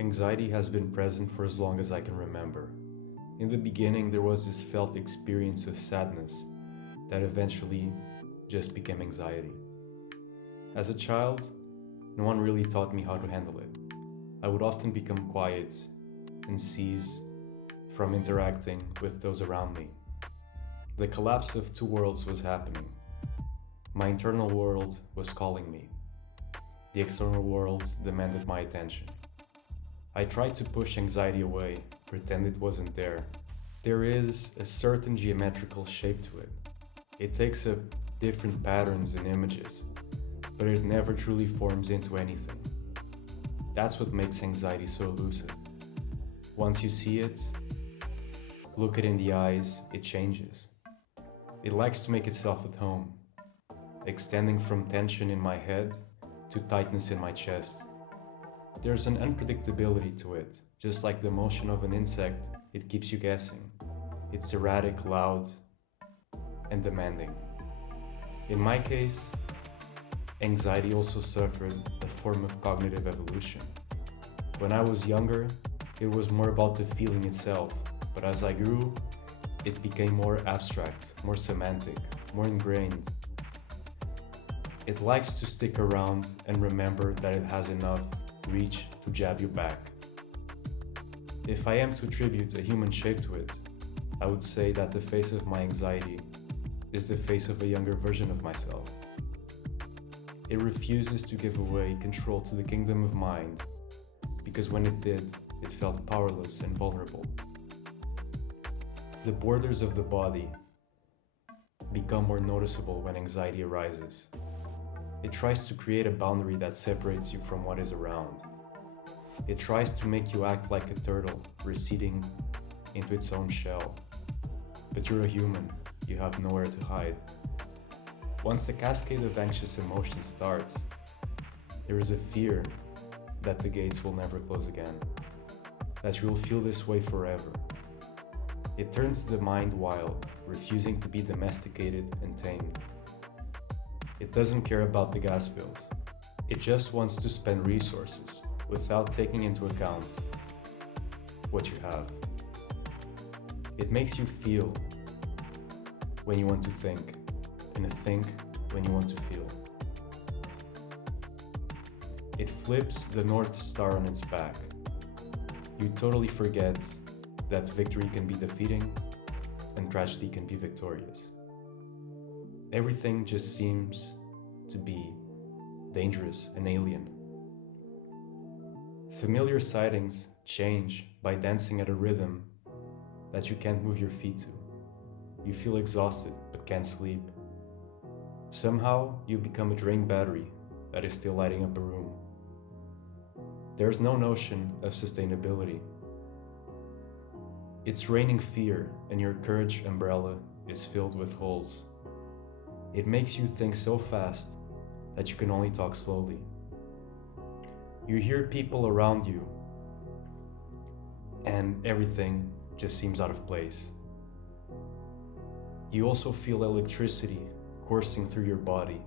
Anxiety has been present for as long as I can remember. In the beginning, there was this felt experience of sadness that eventually just became anxiety. As a child, no one really taught me how to handle it. I would often become quiet and cease from interacting with those around me. The collapse of two worlds was happening. My internal world was calling me. The external world demanded my attention. I tried to push anxiety away, pretend it wasn't there. There is a certain geometrical shape to it. It takes up different patterns and images, but it never truly forms into anything. That's what makes anxiety so elusive. Once you see it, look it in the eyes, it changes. It likes to make itself at home, extending from tension in my head to tightness in my chest. There's an unpredictability to it. Just like the motion of an insect, it keeps you guessing. It's erratic, loud, and demanding. In my case, anxiety also suffered a form of cognitive evolution. When I was younger, it was more about the feeling itself, but as I grew, it became more abstract, more semantic, more ingrained. It likes to stick around and remember that it has enough reach to jab you back. If I am to attribute a human shape to it, I would say that the face of my anxiety is the face of a younger version of myself. It refuses to give away control to the kingdom of mind, because when it did, it felt powerless and vulnerable. The borders of the body become more noticeable when anxiety arises. It tries to create a boundary that separates you from what is around. It tries to make you act like a turtle receding into its own shell. But you're a human, you have nowhere to hide. Once the cascade of anxious emotions starts, there is a fear that the gates will never close again, that you will feel this way forever. It turns the mind wild, refusing to be domesticated and tamed. It doesn't care about the gas bills. It just wants to spend resources without taking into account what you have. It makes you feel when you want to think, and think when you want to feel. It flips the North Star on its back. You totally forget that victory can be defeating and tragedy can be victorious. Everything just seems to be dangerous and alien. Familiar sightings change by dancing at a rhythm that you can't move your feet to. You feel exhausted but can't sleep. Somehow you become a drained battery that is still lighting up a room. There's no notion of sustainability. It's raining fear, and your courage umbrella is filled with holes. It makes you think so fast that you can only talk slowly. You hear people around you, and everything just seems out of place. You also feel electricity coursing through your body.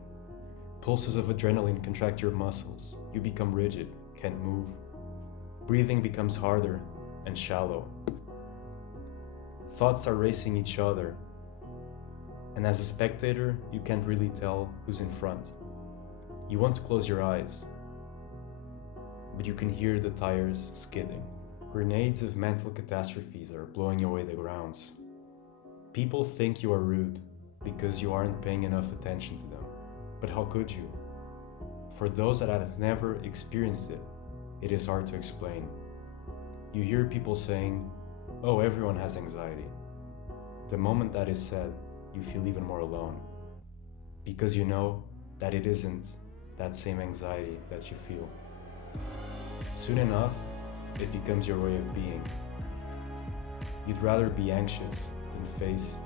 Pulses of adrenaline contract your muscles. You become rigid, can't move. Breathing becomes harder and shallow. Thoughts are racing each other, and as a spectator, you can't really tell who's in front. You want to close your eyes, but you can hear the tires skidding. Grenades of mental catastrophes are blowing away the grounds. People think you are rude because you aren't paying enough attention to them. But how could you? For those that have never experienced it, it is hard to explain. You hear people saying, "Oh, everyone has anxiety." The moment that is said, you feel even more alone, because you know that it isn't that same anxiety that you feel. Soon enough, it becomes your way of being. You'd rather be anxious than face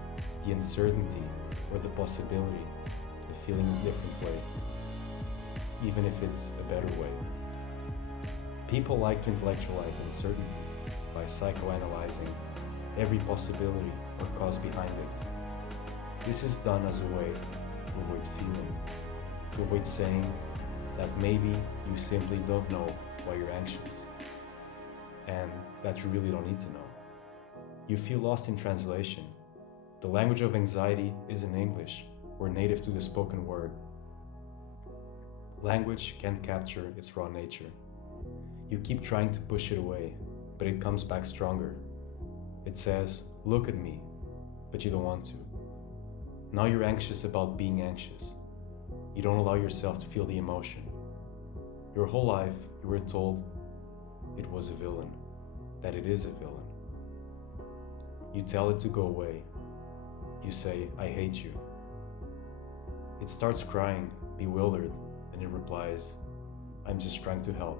the uncertainty or the possibility of feeling a different way, even if it's a better way. People like to intellectualize uncertainty by psychoanalyzing every possibility or cause behind it. This is done as a way to avoid feeling, to avoid saying that maybe you simply don't know why you're anxious. and that you really don't need to know. You feel lost in translation. The language of anxiety isn't English or native to the spoken word. Language can't capture its raw nature. You keep trying to push it away, but it comes back stronger. It says, "Look at me," but you don't want to. Now you're anxious about being anxious. You don't allow yourself to feel the emotion. Your whole life, you were told it was a villain, that it is a villain. You tell it to go away. You say, "I hate you." It starts crying, bewildered, and it replies, "I'm just trying to help."